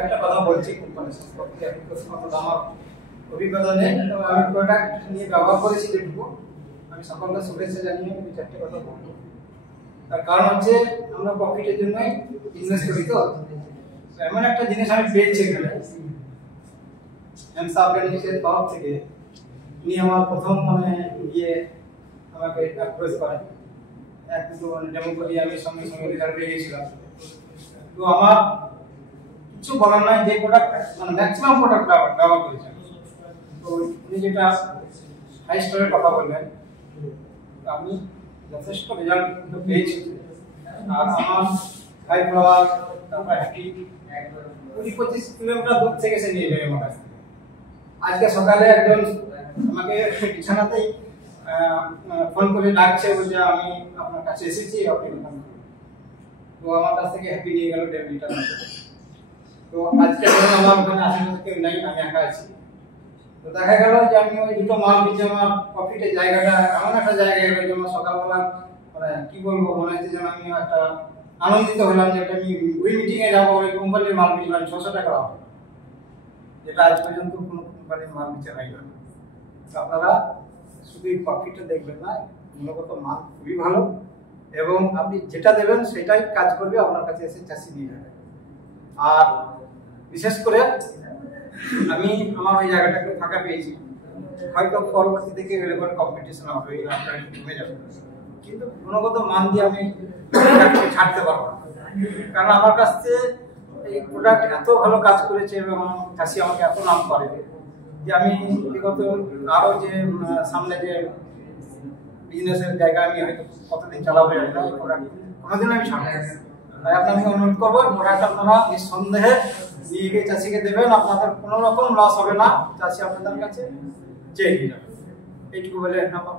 একটা কথা বলছি কোম্পানি সম্পর্কে আমার অভিজ্ঞতা নেই, তবে আমি প্রোডাক্ট নিয়ে ব্যবহার করেছি যেটুকু আমি সকলকে শুভেচ্ছা জানিয়ে আমি চারটে কথা বলবো। তার কারণ হচ্ছে আমরা প্রফিটের জন্যই ইনভেস্ট করি। তো এমন একটা জিনিস আমি পেয়েছি এখানে এমসা অর্গানিক্সের তরফ থেকে, উনি আমার প্রথম গিয়ে আমাকে অ্যাপ্রোচ করেন, এক দুটো ডেমো করি, আমি সঙ্গে সঙ্গে রেজাল্ট পেয়ে গেছিলাম। তো আমার কিছু বলার নাই, যে প্রোডাক্ট ম্যাক্সিমাম প্রোডাক্ট ব্যবহার করেছেন। তো উনি যেটা হাই স্টোরের কথা বললেন, আমি যথেষ্ট রেজাল্ট পেয়েছি। আর আমার হাই ফ্লাওয়ার, তারপর হ্যাপি 20-25 কিলোমিটার দূর থেকে সে নিয়ে যাবে আমার কাছে। আজকে সকালে একজন আমাকে বিছানাতেই ফোন করে ডাকছে, বলছে আমি আপনার কাছে এসেছি, আপনি তো আমার কাছ থেকে হ্যাপি নিয়ে গেল 1.5 লিটার। তো আজকে আমার ওখানে আশেপাশে কেউ নেই, আমি একা আছি। তো দেখা গেল যে আমি ওই দুটো মাল দিচ্ছি, আমার প্রফিটের জায়গাটা এমন একটা জায়গায় গেল যে আমার সকালবেলা কি বলবো, মনে হচ্ছে যেন আমি একটা আনন্দিত হলাম যে আমি ওই মিটিং এ যাবো, ওই কোম্পানির মাল বিচলাম 600 টাকা হবে, যেটা আজ পর্যন্ত কোনো কোম্পানির মাল বিচে নাই। আপনারা শুধু প্রফিটটা দেখবেন না, গুণগত মান খুবই ভালো, এবং আপনি যেটা দেবেন সেটাই কাজ করবে, আপনার কাছে এসে চাষি নিয়ে যাবে। আর বিশেষ করে আমি আমার ওই জায়গাটাকে ফাঁকা পেয়েছি, হয়তো পরবর্তী থেকে রেগুলার কম্পিটিশন হবে, আপনার কমে যাবে, কিন্তু গুণগত মান দিয়ে আমি ছাড়তে পারবো না। কারণ আমার কাছে এই প্রোডাক্ট এত ভালো কাজ করেছে এবং চাষি আমাকে এত নাম করে যে আমি বিগত আরো যে সামনে যে বিজনেসের জায়গা আমি হয়তো কতদিন চালাবো জানি না, এই প্রোডাক্ট কোনোদিন আমি ছাড়বো না। তাই আপনাকে অনুরোধ করবো, প্রোডাক্ট আপনারা নিঃসন্দেহে নিয়ে গিয়ে চাষিকে দেবেন, আপনাদের কোনো রকম লস হবে না, চাষি আপনাদের কাছে চেয়ে নিয়ে যাবে। এইটুকু বলে আমার